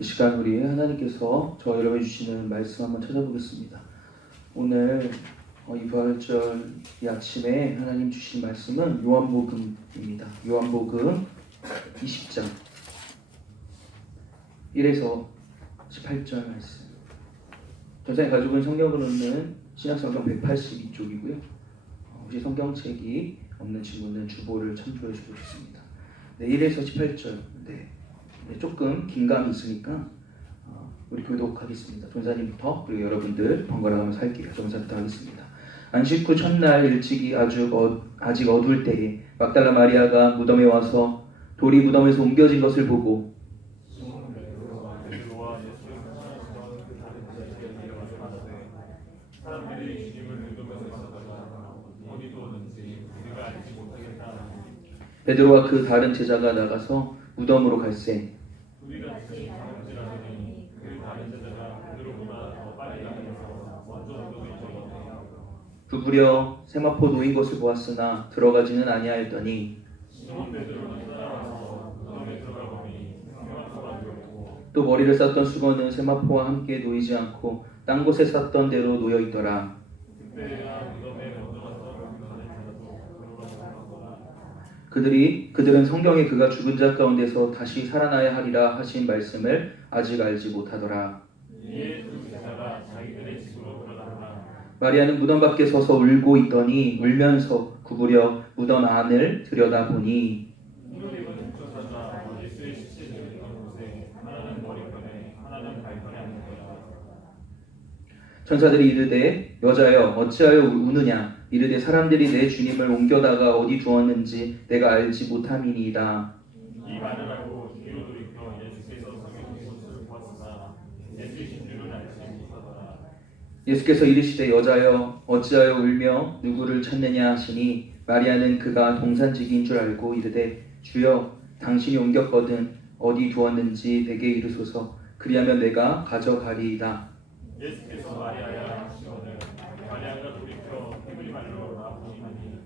이 시간 우리 하나님께서 저와 여러분이 주시는 말씀 한번 찾아보겠습니다. 오늘 이 부활절 이 아침에 하나님 주신 말씀은 요한복음입니다. 요한복음 20장 1에서 18절 말씀. 전사님 가지고 있는 성경으로는 신약성경 182쪽이고요. 혹시 성경책이 없는 친구는 주보를 참조해 주시고 싶습니다. 네, 1에서 18절. 조금 긴감이 있으니까 우리 교독하겠습니다. 전사님부터 그리고 여러분들 번갈아 가면서 할게요. 전사부터 하겠습니다. 안식 후 첫날 일찍이 아직 어두울 때에 막달라 마리아가 무덤에 와서 돌이 무덤에서 옮겨진 것을 보고 베드로와 그 다른 제자가 나가서 무덤으로 갈새 부부려 세마포 놓인 것을 보았으나 들어가지는 아니하였더니 또 머리를 쌌던 수건은 세마포와 함께 놓이지 않고 딴 곳에 쌌던 대로 놓여 있더라. 그들은 성경에 그가 죽은 자 가운데서 다시 살아나야 하리라 하신 말씀을 아직 알지 못하더라. 마리아는 무덤 밖에 서서 울고 있더니 울면서 구부려 무덤 안을 들여다보니 천사들이 이르되 여자여 어찌하여 우느냐 이르되 사람들이 내 주님을 옮겨다가 어디 두었는지 내가 알지 못함이니이다. 이 말을 하고 뒤로 돌이켜 예수께서 성경의 곳을 보았으나 예수이신 줄은 알지 못하더라. 예수께서 이르시되 여자여 어찌하여 울며 누구를 찾느냐 하시니 마리아는 그가 동산직인 줄 알고 이르되 주여 당신이 옮겼거든 어디 두었는지 내게 이르소서 그리하면 내가 가져가리이다. 예수께서 마리아야 하시거늘 마리아가 돌이켜 히브리 말로 라보니하니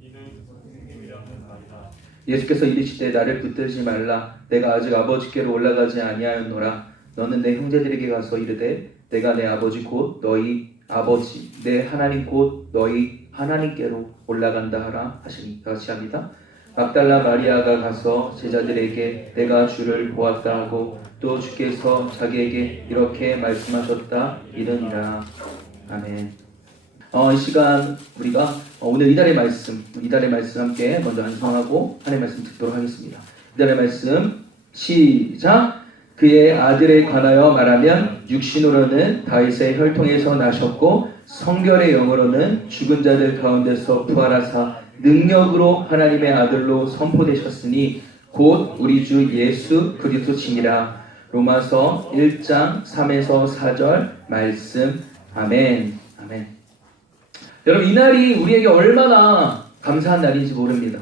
이는 선생님이라는 말이다. 예수께서 이르시되 나를 붙들지 말라 내가 아직 아버지께로 올라가지 아니하였노라. 너는 내 형제들에게 가서 이르되 내가 내 아버지 곧 너희 아버지 내 하나님 곧 너희 하나님께로 올라간다 하라 하시니. 같이 합니다. 막달라 마리아가 가서 제자들에게 내가 주를 보았다 하고 또 주께서 자기에게 이렇게 말씀하셨다 이르니라. 아멘. 이 시간 우리가 오늘 이달의 말씀 함께 먼저 안성하고 하나님의 말씀 듣도록 하겠습니다. 이달의 말씀 시작. 그의 아들에 관하여 말하면 육신으로는 다윗의 혈통에서 나셨고 성결의 영으로는 죽은 자들 가운데서 부활하사 능력으로 하나님의 아들로 선포되셨으니 곧 우리 주 예수 그리스도시니라. 로마서 1장 3에서 4절 말씀. 아멘. 아멘. 여러분 이날이 우리에게 얼마나 감사한 날인지 모릅니다.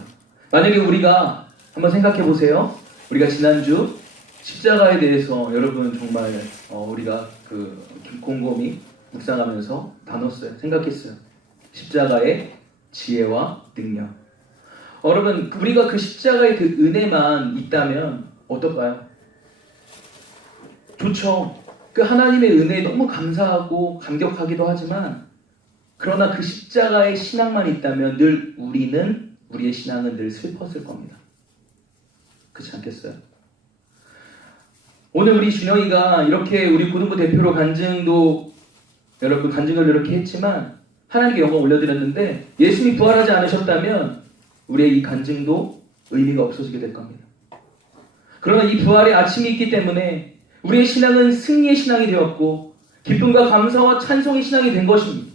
만약에 우리가 한번 생각해 보세요. 우리가 지난주 십자가에 대해서 여러분 정말 우리가 곰곰이 묵상하면서 나눴어요. 생각했어요. 십자가의 지혜와 능력. 여러분 우리가 그 십자가의 그 은혜만 있다면 어떨까요? 좋죠. 그 하나님의 은혜에 너무 감사하고 감격하기도 하지만 그러나 그 십자가의 신앙만 있다면 늘 우리의 신앙은 늘 슬펐을 겁니다. 그렇지 않겠어요? 오늘 우리 준영이가 이렇게 우리 고등부 대표로 간증도 간증을 이렇게 했지만 하나님께 영광 올려드렸는데 예수님이 부활하지 않으셨다면 우리의 이 간증도 의미가 없어지게 될 겁니다. 그러나 이 부활의 아침이 있기 때문에 우리의 신앙은 승리의 신앙이 되었고 기쁨과 감사와 찬송의 신앙이 된 것입니다.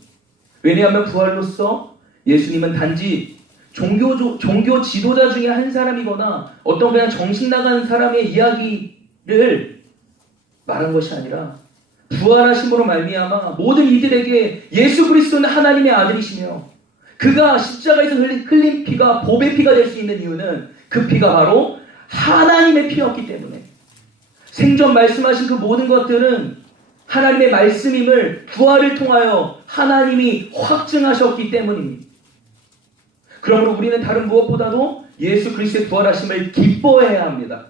왜냐하면 부활로서 예수님은 단지 종교 지도자 중에 한 사람이거나 어떤 그냥 정신 나간 사람의 이야기를 말한 것이 아니라 부활하심으로 말미암아 모든 이들에게 예수 그리스도는 하나님의 아들이시며 그가 십자가에서 흘린 피가 보배 피가 될 수 있는 이유는 그 피가 바로 하나님의 피였기 때문에 생전 말씀하신 그 모든 것들은 하나님의 말씀임을 부활을 통하여 하나님이 확증하셨기 때문입니다. 그러므로 우리는 다른 무엇보다도 예수 그리스도의 부활하심을 기뻐해야 합니다.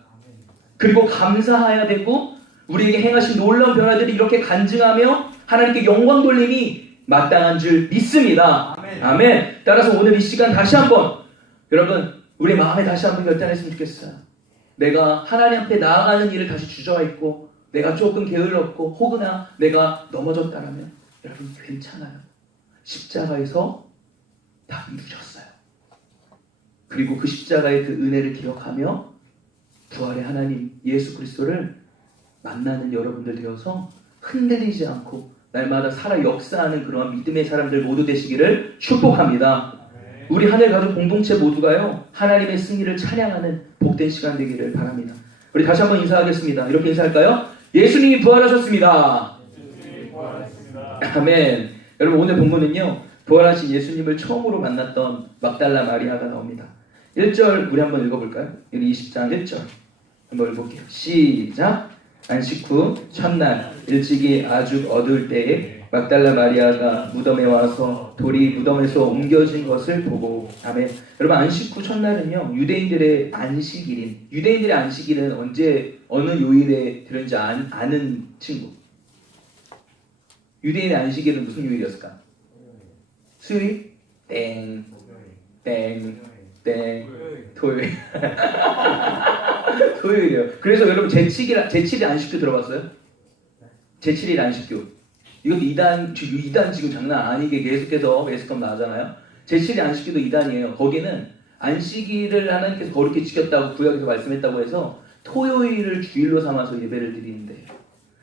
그리고 감사해야 되고 우리에게 행하신 놀라운 변화들이 이렇게 간증하며 하나님께 영광 돌림이 마땅한 줄 믿습니다. 아멘. 아멘. 따라서 오늘 이 시간 다시 한번 여러분 우리 마음에 다시 한번 결단했으면 좋겠어요. 내가 하나님 앞에 나아가는 일을 다시 주저했고 내가 조금 게을렀고 혹은 내가 넘어졌다라면 여러분 괜찮아요. 십자가에서 다 이루셨어요. 그리고 그 십자가의 그 은혜를 기억하며 부활의 하나님 예수 그리스도를 만나는 여러분들 되어서 흔들리지 않고 날마다 살아 역사하는 그러한 믿음의 사람들 모두 되시기를 축복합니다. 우리 하늘 가족 공동체 모두가요 하나님의 승리를 찬양하는 복된 시간 되기를 바랍니다. 우리 다시 한번 인사하겠습니다. 이렇게 인사할까요? 예수님이 부활하셨습니다. 아멘. 여러분 오늘 본문은요 부활하신 예수님을 처음으로 만났던 막달라 마리아가 나옵니다. 1절 우리 한번 읽어볼까요? 여기 20장 1절 한번 읽어볼게요. 시작. 안식 후 첫날 일찍이 아주 어두울 때에 막달라 마리아가 무덤에 와서 돌이 무덤에서 옮겨진 것을 보고 아멘. 여러분 안식 후 첫날은요 유대인들의 안식일인 유대인들의 안식일은 언제 어느 요일에 들은지 아는 친구. 유대인의 안식일은 무슨 요일이었을까? 수요일? 땡. 토요일. 토요일이요. 그래서 여러분 제7일 안식교 들어봤어요? 제7일 안식교. 이것도 이단 지금 장난 아니게 계속해서 매스컴 나잖아요. 제7일 안식교도 이단이에요. 거기는 안식일을 하나님께서 거룩히 지켰다고 구약에서 말씀했다고 해서 토요일을 주일로 삼아서 예배를 드리는데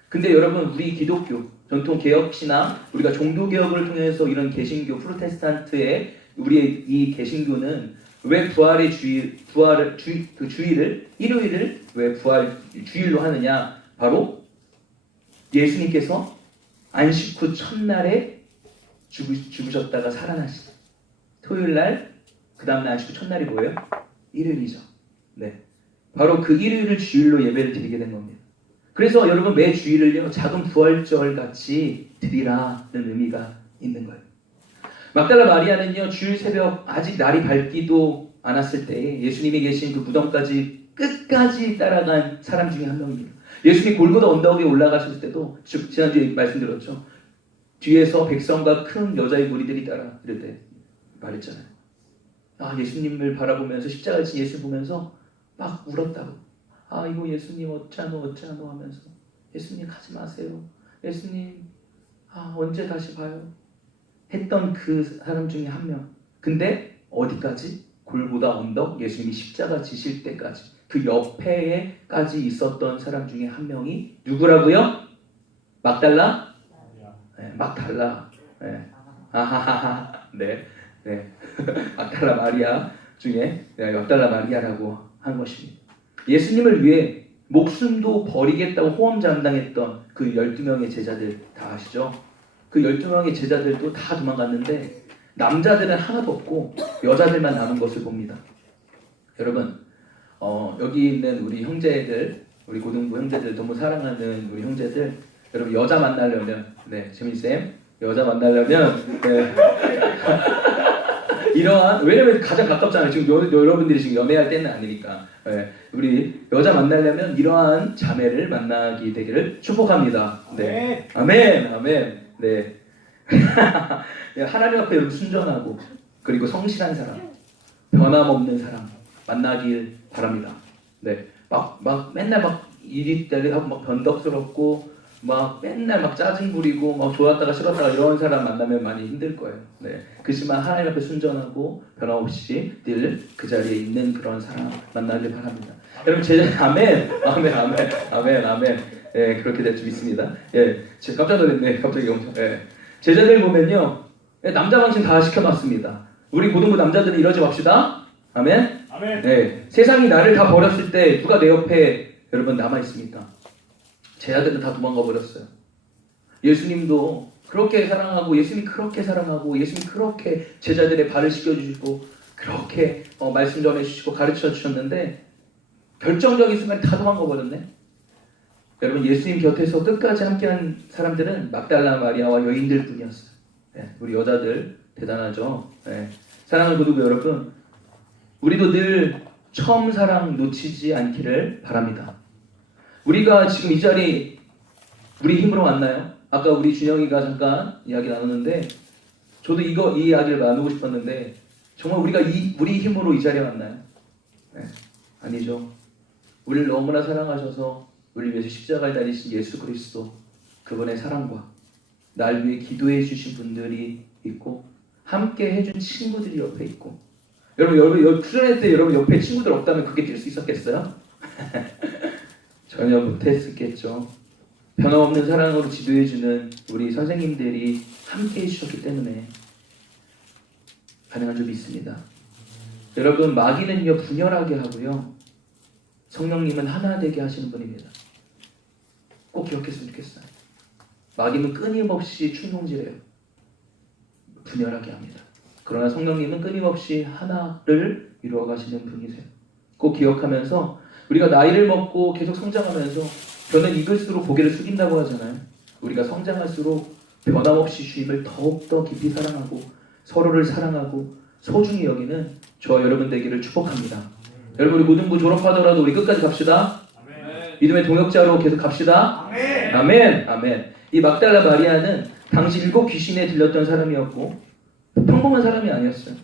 근데 여러분 우리 기독교 전통 개혁신앙 우리가 종교개혁을 통해서 이런 개신교 프로테스탄트의 우리의 이 개신교는 왜 부활의 주일을 일요일을 왜 부활 주일로 하느냐? 바로 예수님께서 안식 후 첫날에 죽으셨다가 살아나시죠. 토요일날 그 다음날 안식 후 첫날이 뭐예요? 일요일이죠. 네, 바로 그 일요일을 주일로 예배를 드리게 된 겁니다. 그래서 여러분 매 주일을요 작은 부활절 같이 드리라는 의미가 있는 거예요. 막달라 마리아는요 주일 새벽 아직 날이 밝기도 않았을 때에 예수님이 계신 그 무덤까지 끝까지 따라간 사람 중에 한 명입니다. 예수님이 골고다 언덕에 올라가셨을 때도 지난주에 말씀드렸죠. 뒤에서 백성과 큰 여자의 무리들이 따라 이럴 때 말했잖아요. 아 예수님을 바라보면서 십자가에 진 예수 보면서 막 울었다고. 아 이거 예수님 어쩌노 하면서 예수님 가지 마세요. 예수님 언제 다시 봐요. 했던 그 사람 중에 한 명. 근데 어디까지? 골고다 언덕 예수님이 십자가 지실 때까지 그 옆에까지 있었던 사람 중에 한 명이 누구라고요? 막달라? 네, 막달라. 네. 아하하하. 네. 막달라 마리아 중에 막달라 마리아라고 한 것입니다. 예수님을 위해 목숨도 버리겠다고 호언장담했던 그 12명의 제자들 다 아시죠? 그 12명의 제자들도 다 도망갔는데 남자들은 하나도 없고 여자들만 남은 것을 봅니다. 여러분 여기 있는 우리 형제들 우리 고등부 형제들 너무 사랑하는 우리 형제들 여러분 여자 만나려면 재민쌤 여자 만나려면 이러한 왜냐면 가장 가깝잖아요. 지금 여러분들이 지금 연애할 때는 아니니까 우리 여자 만나려면 이러한 자매를 만나게 되기를 축복합니다. 네. 아멘. 네. 하나님 앞에 여러분 순전하고 그리고 성실한 사람, 변함없는 사람 만나길 바랍니다. 네. 막 맨날 막 이리 때리 하고 막 변덕스럽고 막 맨날 막 짜증 부리고 막 좋았다가 싫었다가 이런 사람 만나면 많이 힘들 거예요. 네. 그렇지만 하나님 앞에 순전하고 변함없이 늘 그 자리에 있는 그런 사람 만나길 바랍니다. 여러분 아멘. 예, 그렇게 될 줄 믿습니다. 예, 제가 깜짝 놀랐네. 갑자기 엄청. 예. 제자들 보면요, 남자 방신 다 시켜놨습니다. 우리 고등부 남자들은 이러지 맙시다. 아멘. 네, 세상이 나를 다 버렸을 때 누가 내 옆에 여러분 남아 있습니까? 제자들은 다 도망가 버렸어요. 예수님도 그렇게 사랑하고 예수님이 그렇게 사랑하고 예수님이 그렇게 제자들의 발을 씻겨주시고 그렇게 말씀 전해주시고 가르쳐 주셨는데 결정적인 순간에 다 도망가 버렸네. 여러분 예수님 곁에서 끝까지 함께한 사람들은 막달라 마리아와 여인들 뿐이었어요. 네, 우리 여자들 대단하죠. 네. 사랑하는 고등부 여러분, 우리도 늘 처음 사랑 놓치지 않기를 바랍니다. 우리가 지금 이 자리에 우리 힘으로 왔나요? 아까 우리 준영이가 잠깐 이야기 나눴는데 저도 이 이야기를 나누고 싶었는데 정말 우리가 우리 힘으로 이 자리에 왔나요? 네, 아니죠. 우리를 너무나 사랑하셔서 우리를 위해서 십자가에 달리신 예수 그리스도, 그분의 사랑과 날 위해 기도해 주신 분들이 있고 함께 해준 친구들이 옆에 있고, 여러분 수련회 때 여러분 옆에 친구들 없다면 그렇게 뛸 수 있었겠어요? 전혀 못했겠죠. 변함없는 사랑으로 지도해주는 우리 선생님들이 함께 해주셨기 때문에 가능한 줄 믿습니다. 여러분, 마귀는요 분열하게 하고요, 성령님은 하나 되게 하시는 분입니다. 꼭 기억했으면 좋겠어요. 마귀는 끊임없이 충동질해요. 분열하게 합니다. 그러나 성령님은 끊임없이 하나를 이루어 가시는 분이세요. 꼭 기억하면서 우리가 나이를 먹고 계속 성장하면서 저는 익을수록 고개를 숙인다고 하잖아요. 우리가 성장할수록 변함없이 주님을 더욱더 깊이 사랑하고 서로를 사랑하고 소중히 여기는 저와 여러분 되기를 축복합니다. 여러분, 우리 무등부 졸업하더라도 우리 끝까지 갑시다. 아멘. 믿음의 동역자로 계속 갑시다. 아멘. 아멘. 아멘. 이 막달라 마리아는 당시 7 귀신에 들렸던 사람이었고 평범한 사람이 아니었어요.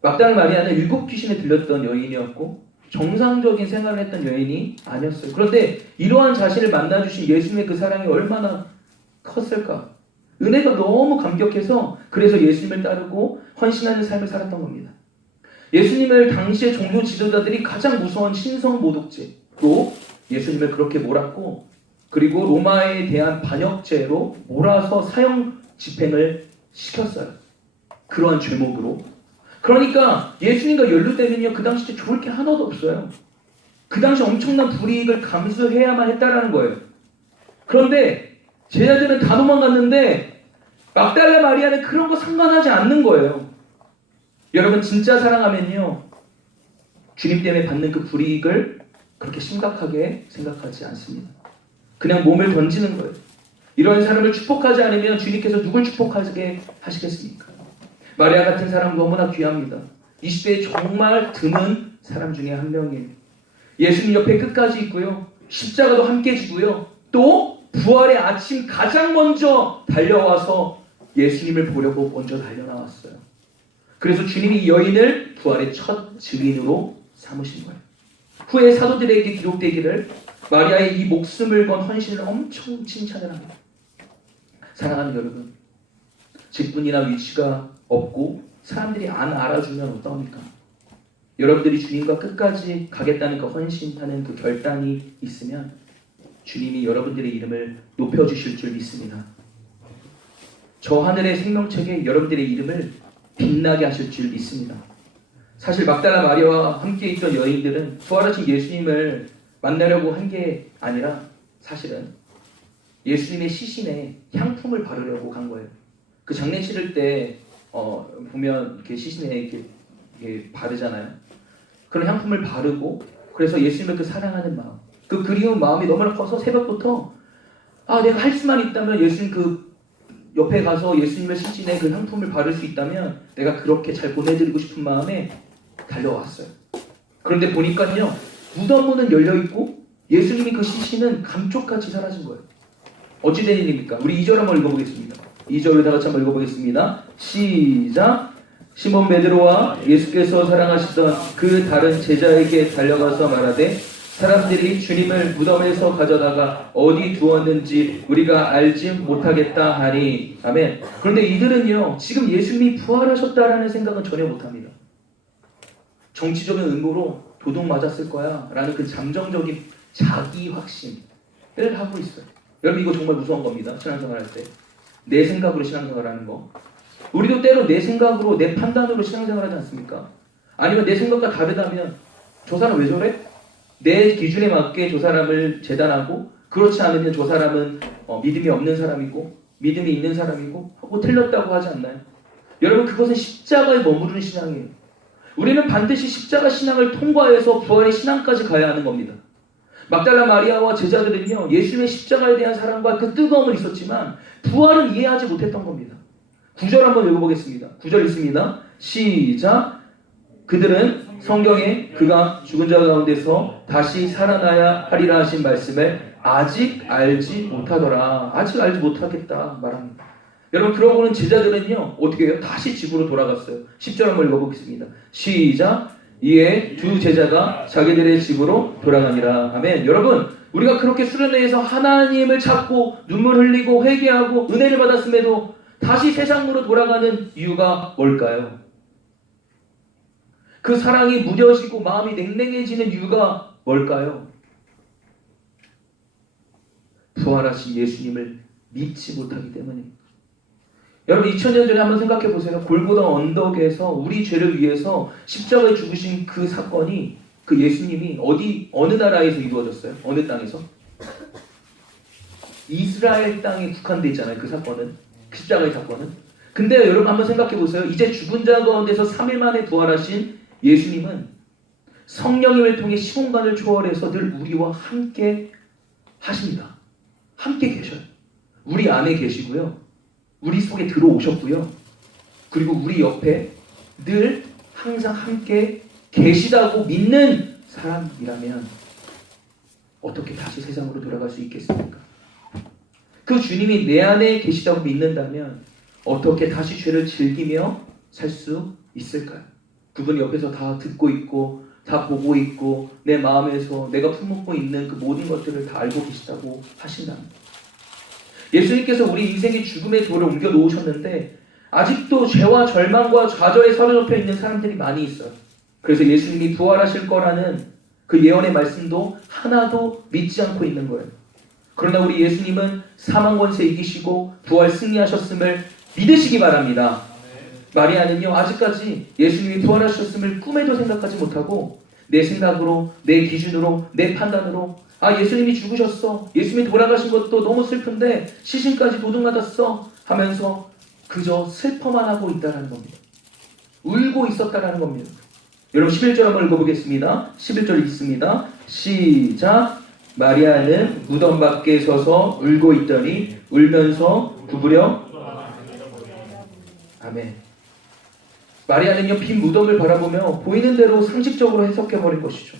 막달라 마리아는 7 귀신에 들렸던 여인이었고 정상적인 생활을 했던 여인이 아니었어요. 그런데 이러한 자신을 만나주신 예수님의 그 사랑이 얼마나 컸을까? 은혜가 너무 감격해서 그래서 예수님을 따르고 헌신하는 삶을 살았던 겁니다. 예수님을 당시의 종교 지도자들이 가장 무서운 신성 모독죄로 예수님을 그렇게 몰았고, 그리고 로마에 대한 반역죄로 몰아서 사형 집행을 시켰어요. 그러한 죄목으로. 그러니까 예수님과 연루되면요, 그 당시에 좋을 게 하나도 없어요. 그 당시 엄청난 불이익을 감수해야만 했다라는 거예요. 그런데 제자들은 다 도망갔는데 막달라 마리아는 그런 거 상관하지 않는 거예요. 여러분, 진짜 사랑하면요, 주님 때문에 받는 그 불이익을 그렇게 심각하게 생각하지 않습니다. 그냥 몸을 던지는 거예요. 이런 사람을 축복하지 않으면 주님께서 누굴 축복하게 하시겠습니까? 마리아 같은 사람 너무나 귀합니다. 이 시대에 정말 드문 사람 중에 한 명이에요. 예수님 옆에 끝까지 있고요, 십자가도 함께 지고요, 또 부활의 아침 가장 먼저 달려와서 예수님을 보려고 먼저 달려나왔어요. 그래서 주님이 이 여인을 부활의 첫 증인으로 삼으신 거예요. 후에 사도들에게 기록되기를 마리아의 이 목숨을 건 헌신을 엄청 칭찬을 합니다. 사랑하는 여러분, 직분이나 위치가 없고 사람들이 안 알아주면 어떡합니까? 여러분들이 주님과 끝까지 가겠다는 그 헌신하는 그 결단이 있으면 주님이 여러분들의 이름을 높여주실 줄 믿습니다. 저 하늘의 생명책에 여러분들의 이름을 빛나게 하실 줄 믿습니다. 사실 막달라 마리아와 함께 있던 여인들은 부활하신 예수님을 만나려고 한 게 아니라 사실은 예수님의 시신에 향품을 바르려고 간 거예요. 그 장례 치를 때 보면 이렇게 시신에 이렇게 바르잖아요. 그런 향품을 바르고, 그래서 예수님을 그 사랑하는 마음, 그 그리운 마음이 너무나 커서 새벽부터 내가 할 수만 있다면 예수님 그 옆에 가서 예수님의 시신에 그 향품을 바를 수 있다면 내가 그렇게 잘 보내드리고 싶은 마음에 달려왔어요. 그런데 보니까요, 무덤 문은 열려있고 예수님이 그 시신은 감쪽같이 사라진 거예요. 어찌 된 일입니까? 우리 2절 한번 읽어보겠습니다. 2절을 다 같이 한번 읽어보겠습니다. 시작! 시몬 베드로와 예수께서 사랑하시던 그 다른 제자에게 달려가서 말하되 사람들이 주님을 무덤에서 가져다가 어디 두었는지 우리가 알지 못하겠다 하니. 아멘. 그런데 이들은요, 지금 예수님이 부활하셨다라는 생각은 전혀 못합니다. 정치적인 음모로 도둑 맞았을 거야 라는 그 잠정적인 자기 확신을 하고 있어요. 여러분, 이거 정말 무서운 겁니다. 신앙생활 할 때. 내 생각으로 신앙생활 하는 거. 우리도 때로 내 생각으로, 내 판단으로 신앙생활 하지 않습니까? 아니면 내 생각과 다르다면 저 사람 왜 저래? 내 기준에 맞게 저 사람을 재단하고, 그렇지 않으면 저 사람은 믿음이 없는 사람이고 믿음이 있는 사람이고 하고 틀렸다고 하지 않나요? 여러분, 그것은 십자가에 머무르는 신앙이에요. 우리는 반드시 십자가 신앙을 통과해서 부활의 신앙까지 가야 하는 겁니다. 막달라 마리아와 제자들은요, 예수님의 십자가에 대한 사랑과 그 뜨거움은 있었지만 부활은 이해하지 못했던 겁니다. 9절 한번 읽어보겠습니다. 9절 있습니다. 시작! 그들은 성경에 그가 죽은 자 가운데서 다시 살아나야 하리라 하신 말씀을 아직 알지 못하더라. 아직 알지 못하겠다 말합니다. 여러분, 그러고 보는 제자들은요 어떻게 해요? 다시 집으로 돌아갔어요. 10절 한번 읽어보겠습니다. 시작. 이에 두 제자가 자기들의 집으로 돌아가니라. 아멘. 여러분, 우리가 그렇게 수련회에서 하나님을 찾고 눈물 흘리고 회개하고 은혜를 받았음에도 다시 세상으로 돌아가는 이유가 뭘까요? 그 사랑이 무뎌지고 마음이 냉랭해지는 이유가 뭘까요? 부활하신 예수님을 믿지 못하기 때문입니다. 여러분, 2000년 전에 한번 생각해 보세요. 골고다 언덕에서 우리 죄를 위해서 십자가에 죽으신 그 사건이, 그 예수님이 어느 나라에서 이루어졌어요? 어느 땅에서? 이스라엘 땅에 국한되어 있잖아요. 그 사건은. 십자가의 사건은. 근데 여러분 한번 생각해 보세요. 이제 죽은 자 가운데서 3일 만에 부활하신 예수님은 성령님을 통해 시공간을 초월해서 늘 우리와 함께 하십니다. 함께 계셔요. 우리 안에 계시고요. 우리 속에 들어오셨고요. 그리고 우리 옆에 늘 항상 함께 계시다고 믿는 사람이라면 어떻게 다시 세상으로 돌아갈 수 있겠습니까? 그 주님이 내 안에 계시다고 믿는다면 어떻게 다시 죄를 즐기며 살 수 있을까요? 그분이 옆에서 다 듣고 있고 다 보고 있고 내 마음에서 내가 품고 있는 그 모든 것들을 다 알고 계시다고 하신다면, 예수님께서 우리 인생의 죽음의 도를 옮겨 놓으셨는데 아직도 죄와 절망과 좌절에 사로잡혀 있는 사람들이 많이 있어요. 그래서 예수님이 부활하실 거라는 그 예언의 말씀도 하나도 믿지 않고 있는 거예요. 그러나 우리 예수님은 사망 권세 이기시고 부활 승리하셨음을 믿으시기 바랍니다. 마리아는요 아직까지 예수님이 부활하셨음을 꿈에도 생각하지 못하고 내 생각으로, 내 기준으로, 내 판단으로 예수님이 죽으셨어, 예수님이 돌아가신 것도 너무 슬픈데 시신까지 도둑맞았어 하면서 그저 슬퍼만 하고 있다는 겁니다. 울고 있었다는 겁니다. 여러분 11절 한번 읽어보겠습니다. 11절 읽습니다. 시작. 마리아는 무덤 밖에 서서 울고 있더니 울면서 구부려. 아멘. 마리아는요 빈 무덤을 바라보며 보이는 대로 상식적으로 해석해버린 것이죠.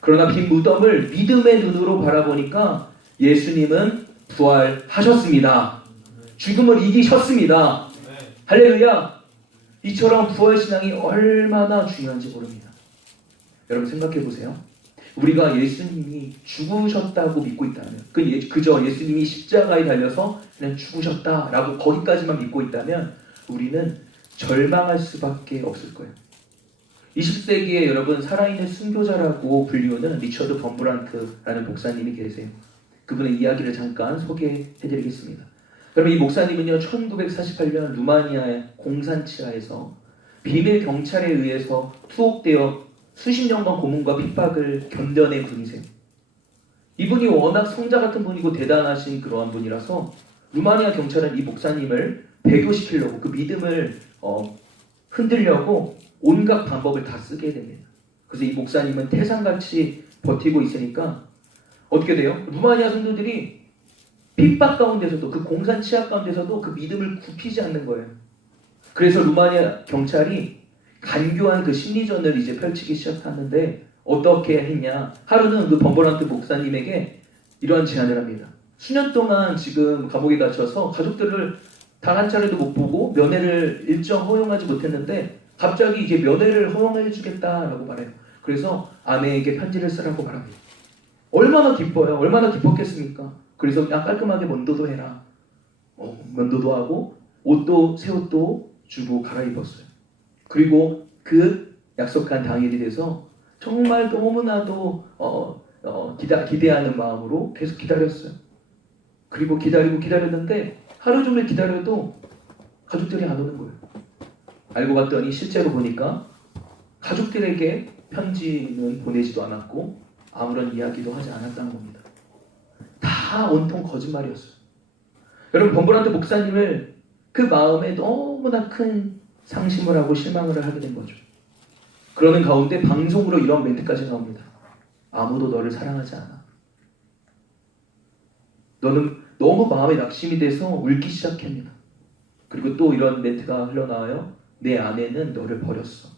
그러나 빈 무덤을 믿음의 눈으로 바라보니까 예수님은 부활하셨습니다. 죽음을 이기셨습니다. 할렐루야. 이처럼 부활신앙이 얼마나 중요한지 모릅니다. 여러분 생각해보세요. 우리가 예수님이 죽으셨다고 믿고 있다면, 그저 예수님이 십자가에 달려서 그냥 죽으셨다라고 거기까지만 믿고 있다면 우리는 절망할 수밖에 없을 거예요. 20세기에 여러분 살아있는 순교자라고 불리우는 리처드 범브란트라는 목사님이 계세요. 그분의 이야기를 잠깐 소개해드리겠습니다. 그럼 이 목사님은요 1948년 루마니아의 공산치하에서 비밀 경찰에 의해서 투옥되어 수십 년간 고문과 핍박을 견뎌낸 분이세요. 이분이 워낙 성자 같은 분이고 대단하신 그러한 분이라서 루마니아 경찰은 이 목사님을 배교시키려고, 그 믿음을 흔들려고 온갖 방법을 다 쓰게 됩니다. 그래서 이 목사님은 태산같이 버티고 있으니까 어떻게 돼요? 루마니아 성도들이 핍박 가운데서도, 그 공산 치하 가운데서도 그 믿음을 굽히지 않는 거예요. 그래서 루마니아 경찰이 간교한 그 심리전을 이제 펼치기 시작하는데 어떻게 했냐? 하루는 그 범버란트 목사님에게 이러한 제안을 합니다. 수년 동안 지금 감옥에 갇혀서 가족들을 단 한 차례도 못 보고 면회를 일정 허용하지 못했는데 갑자기 이제 면회를 허용해 주겠다라고 말해요. 그래서 아내에게 편지를 쓰라고 말합니다. 얼마나 기뻐요. 얼마나 기뻤겠습니까? 그래서 그냥 깔끔하게 면도도 해라. 면도도 하고 옷도, 새 옷도 주고 갈아입었어요. 그리고 그 약속한 당일이 돼서 정말 너무나도 기대하는 마음으로 계속 기다렸어요. 그리고 기다렸는데 하루 종일 기다려도 가족들이 안 오는 거예요. 알고 봤더니 실제로 보니까 가족들에게 편지는 보내지도 않았고 아무런 이야기도 하지 않았다는 겁니다. 다 온통 거짓말이었어요. 여러분 범브란트 목사님을 그 마음에 너무나 큰 상심을 하고 실망을 하게 된 거죠. 그러는 가운데 방송으로 이런 멘트까지 나옵니다. 아무도 너를 사랑하지 않아. 너는 너무 마음에 낙심이 돼서 울기 시작합니다. 그리고 또 이런 멘트가 흘러나와요. 내 아내는 너를 버렸어.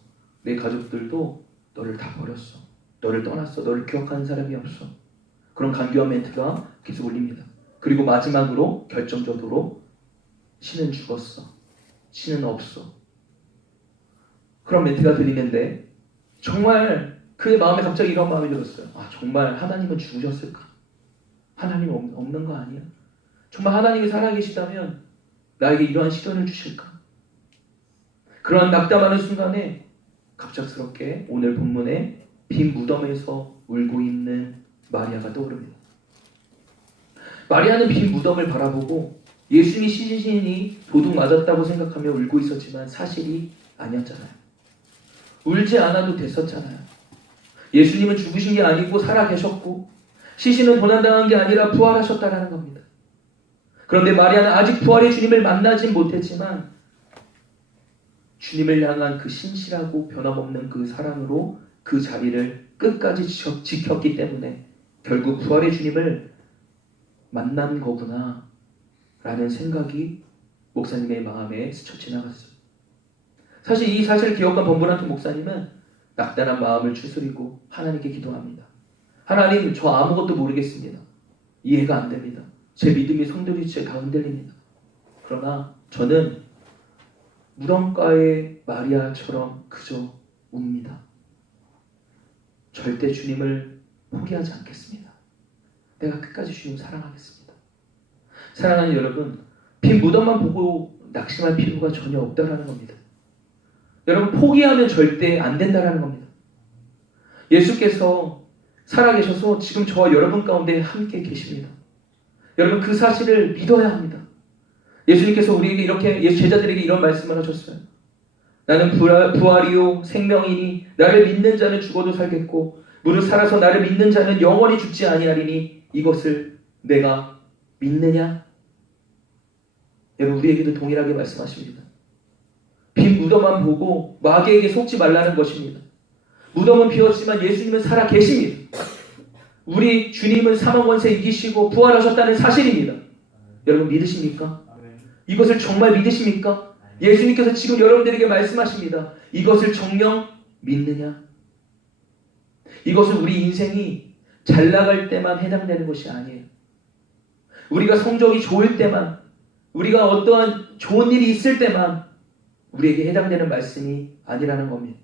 내 가족들도 너를 다 버렸어. 너를 떠났어. 너를 기억하는 사람이 없어. 그런 간교한 멘트가 계속 울립니다. 그리고 마지막으로 결정적으로 신은 죽었어. 신은 없어. 그런 멘트가 들리는데 정말 그의 마음에 갑자기 이런 마음이 들었어요. 아, 정말 하나님은 죽으셨을까? 하나님 없는 거 아니야? 정말 하나님이 살아계시다면 나에게 이러한 시련을 주실까? 그러한 낙담하는 순간에 갑작스럽게 오늘 본문에 빈 무덤에서 울고 있는 마리아가 떠오릅니다. 마리아는 빈 무덤을 바라보고 예수님이 시신이 도둑 맞았다고 생각하며 울고 있었지만 사실이 아니었잖아요. 울지 않아도 됐었잖아요. 예수님은 죽으신 게 아니고 살아계셨고 시신은 도난당한 게 아니라 부활하셨다라는 겁니다. 그런데 마리아는 아직 부활의 주님을 만나진 못했지만 주님을 향한 그 신실하고 변함없는 그 사랑으로 그 자리를 끝까지 지켰기 때문에 결국 부활의 주님을 만난 거구나 라는 생각이 목사님의 마음에 스쳐 지나갔어요. 사실 이 사실을 기억한 범브란트 목사님은 낙단한 마음을 추스리고 하나님께 기도합니다. 하나님, 저 아무것도 모르겠습니다. 이해가 안 됩니다. 제 믿음이 성도리치에 다 흔들립니다. 그러나 저는 무덤가의 마리아처럼 그저 웁니다. 절대 주님을 포기하지 않겠습니다. 내가 끝까지 주님 사랑하겠습니다. 사랑하는 여러분, 빈 무덤만 보고 낙심할 필요가 전혀 없다라는 겁니다. 여러분, 포기하면 절대 안 된다라는 겁니다. 예수께서 살아계셔서 지금 저와 여러분 가운데 함께 계십니다. 여러분, 그 사실을 믿어야 합니다. 예수님께서 우리에게 이렇게 제자들에게 이런 말씀을 하셨어요. 나는 부활이요 생명이니 나를 믿는 자는 죽어도 살겠고 무릇 살아서 나를 믿는 자는 영원히 죽지 아니하리니 이것을 내가 믿느냐? 여러분, 우리에게도 동일하게 말씀하십니다. 빈 무덤만 보고 마귀에게 속지 말라는 것입니다. 무덤은 비었지만 예수님은 살아 계십니다. 우리 주님은 사망 권세 이기시고 부활하셨다는 사실입니다. 여러분, 믿으십니까? 이것을 정말 믿으십니까? 예수님께서 지금 여러분들에게 말씀하십니다. 이것을 정녕 믿느냐? 이것은 우리 인생이 잘 나갈 때만 해당되는 것이 아니에요. 우리가 성적이 좋을 때만, 우리가 어떠한 좋은 일이 있을 때만 우리에게 해당되는 말씀이 아니라는 겁니다.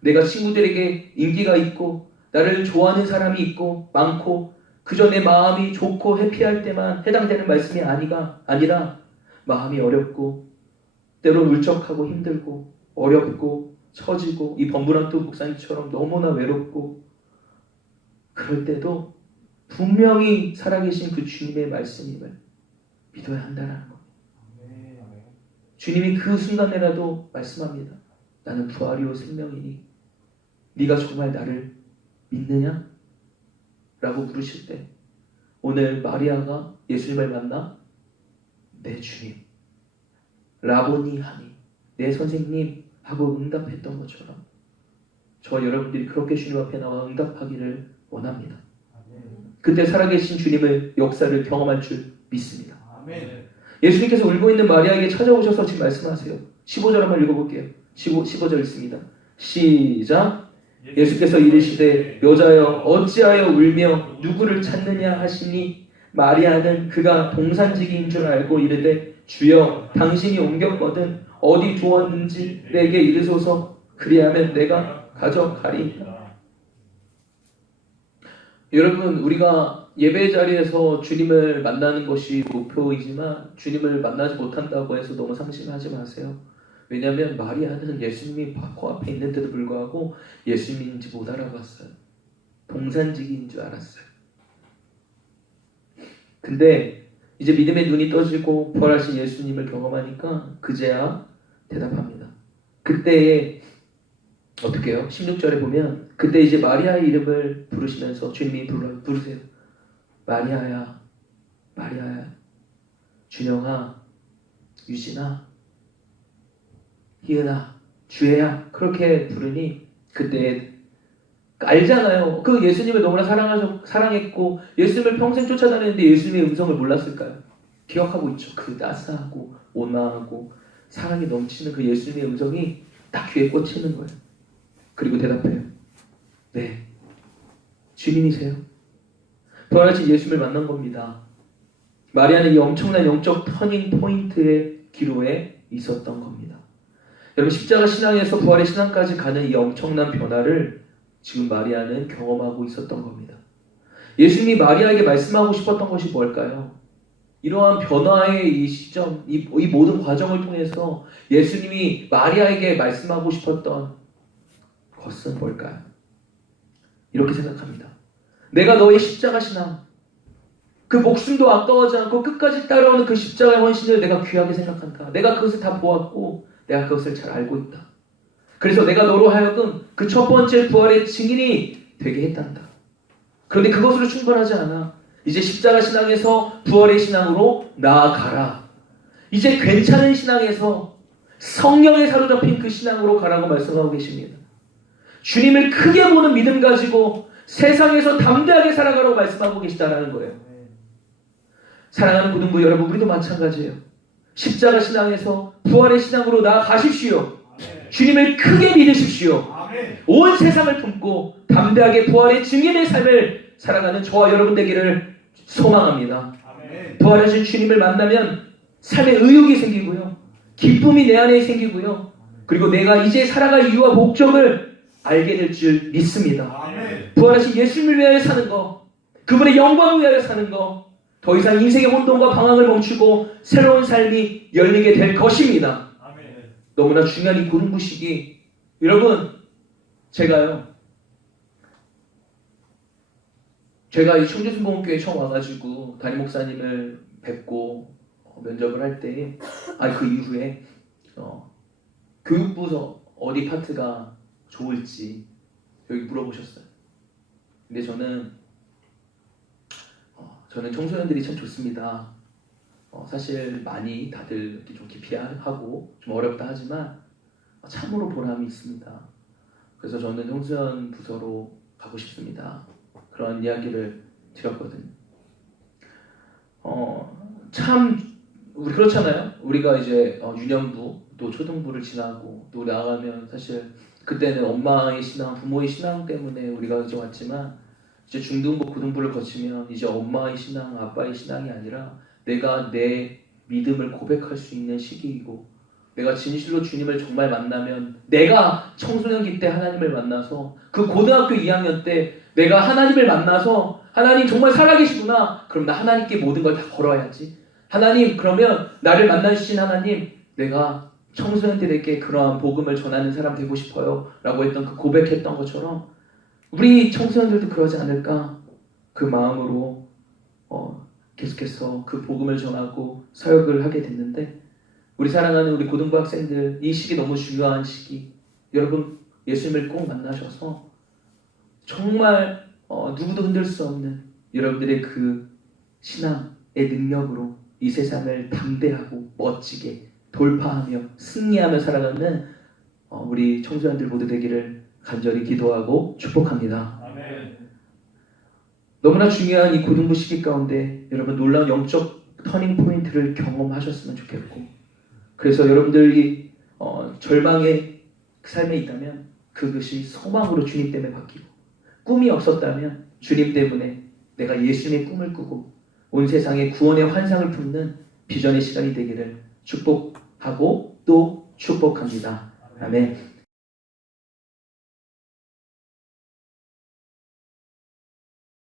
내가 친구들에게 인기가 있고 나를 좋아하는 사람이 있고 많고 그저 내 마음이 좋고 해피할 때만 해당되는 말씀이 아니라 마음이 어렵고 때론 울적하고 힘들고 어렵고 처지고 이 범브란트 목사님처럼 너무나 외롭고 그럴 때도 분명히 살아계신 그 주님의 말씀임을 믿어야 한다는 겁니다. 주님이 그 순간에라도 말씀합니다. 나는 부활이요 생명이니 네가 정말 나를 믿느냐? 라고 물으실 때 오늘 마리아가 예수님을 만나 내 주님, 라보니 하니 내 선생님 하고 응답했던 것처럼 저와 여러분들이 그렇게 주님 앞에 나와 응답하기를 원합니다. 그때 살아계신 주님의 역사를 경험할 줄 믿습니다. 예수님께서 울고 있는 마리아에게 찾아오셔서 지금 말씀하세요. 15절 한번 읽어볼게요. 15절 읽습니다. 시작. 예수께서 이르시되 여자여 어찌하여 울며 누구를 찾느냐 하시니 마리아는 그가 동산지기인 줄 알고 이르되 주여 당신이 옮겼거든 어디 두었는지 내게 이르소서 그리하면 내가 가져가리이다. 여러분, 우리가 예배 자리에서 주님을 만나는 것이 목표이지만 주님을 만나지 못한다고 해서 너무 상심하지 마세요. 왜냐하면 마리아는 예수님이 코앞에 있는데도 불구하고 예수님인지 못 알아봤어요. 동산지기인 줄 알았어요. 근데 이제 믿음의 눈이 떠지고 부활하신 예수님을 경험하니까 그제야 대답합니다. 그때에 어떻게 해요? 16절에 보면 그때 이제 마리아의 이름을 부르시면서 주님이 부르세요. 마리아야, 마리아야, 준영아, 유진아, 희은아, 주혜야 그렇게 부르니 그때 알잖아요. 그 예수님을 너무나 사랑했고 예수님을 평생 쫓아다녔는데 예수님의 음성을 몰랐을까요? 기억하고 있죠. 그 따스하고 온화하고 사랑이 넘치는 그 예수님의 음성이 딱 귀에 꽂히는 거예요. 그리고 대답해요. 네, 주님이세요. 부활하신 예수님을 만난 겁니다. 마리아는 이 엄청난 영적 터닝 포인트의 기로에 있었던 겁니다. 여러분, 십자가 신앙에서 부활의 신앙까지 가는 이 엄청난 변화를 지금 마리아는 경험하고 있었던 겁니다. 예수님이 마리아에게 말씀하고 싶었던 것이 뭘까요? 이러한 변화의 이 시점, 이 모든 과정을 통해서 예수님이 마리아에게 말씀하고 싶었던 것은 뭘까요? 이렇게 생각합니다. 내가 너의 십자가 신앙, 그 목숨도 아까워하지 않고 끝까지 따라오는 그 십자가의 헌신을 내가 귀하게 생각한다. 내가 그것을 다 보았고 내가 그것을 잘 알고 있다. 그래서 내가 너로 하여금 그 첫 번째 부활의 증인이 되게 했단다. 그런데 그것으로 충분하지 않아. 이제 십자가 신앙에서 부활의 신앙으로 나아가라. 이제 괜찮은 신앙에서 성령에 사로잡힌 그 신앙으로 가라고 말씀하고 계십니다. 주님을 크게 보는 믿음 가지고 세상에서 담대하게 살아가라고 말씀하고 계시다라는 거예요. 사랑하는 고등부 여러분, 우리도 마찬가지예요. 십자가 신앙에서 부활의 신앙으로 나아가십시오. 주님을 크게 믿으십시오. 온 세상을 품고 담대하게 부활의 증인의 삶을 살아가는 저와 여러분 되기를 소망합니다. 부활하신 주님을 만나면 삶에 의욕이 생기고요. 기쁨이 내 안에 생기고요. 그리고 내가 이제 살아갈 이유와 목적을 알게 될 줄 믿습니다. 부활하신 예수님을 위하여 사는 것, 그분의 영광을 위하여 사는 것, 더 이상 인생의 혼돈과 방황을 멈추고 새로운 삶이 열리게 될 것입니다. 너무나 중요한 이 고등부 시기, 여러분, 제가 이 청주순복음교회 처음 와가지고 담임 목사님을 뵙고 면접을 할 때, 그 이후에 교육부서 어디 파트가 좋을지 여기 물어보셨어요. 근데 저는 청소년들이 참 좋습니다. 사실 많이 다들 좀 기피하고 좀 어렵다 하지만 참으로 보람이 있습니다. 그래서 저는 청소년 부서로 가고 싶습니다. 그런 이야기를 드렸거든요. 참 우리 그렇잖아요. 우리가 이제 유년부 또 초등부를 지나고 또 나가면 사실 그때는 엄마의 신앙, 부모의 신앙 때문에 우리가 이제 왔지만 이제 중등부, 고등부를 거치면 이제 엄마의 신앙, 아빠의 신앙이 아니라 내가 내 믿음을 고백할 수 있는 시기이고, 내가 진실로 주님을 정말 만나면 내가 청소년기 때 하나님을 만나서 그 고등학교 2학년 때 내가 하나님을 만나서 하나님 정말 살아계시구나. 그럼 나 하나님께 모든 걸 다 걸어야지. 하나님, 그러면 나를 만나주신 하나님, 내가 청소년들에게 그러한 복음을 전하는 사람 되고 싶어요 라고 했던 그 고백했던 것처럼 우리 청소년들도 그러지 않을까? 그 마음으로 계속해서 그 복음을 전하고 사역을 하게 됐는데, 우리 사랑하는 우리 고등부 학생들, 이 시기 너무 중요한 시기. 여러분, 예수님을 꼭 만나셔서 정말 누구도 흔들 수 없는 여러분들의 그 신앙의 능력으로 이 세상을 담대하고 멋지게 돌파하며 승리하며 살아가는 우리 청소년들 모두 되기를 간절히 기도하고 축복합니다. 아멘. 너무나 중요한 이 고등부 시기 가운데 여러분 놀라운 영적 터닝 포인트를 경험하셨으면 좋겠고, 그래서 여러분들이 절망의 삶에 있다면 그것이 소망으로 주님 때문에 바뀌고, 꿈이 없었다면 주님 때문에 내가 예수님의 꿈을 꾸고 온 세상에 구원의 환상을 품는 비전의 시간이 되기를 축복하고 또 축복합니다. 아멘.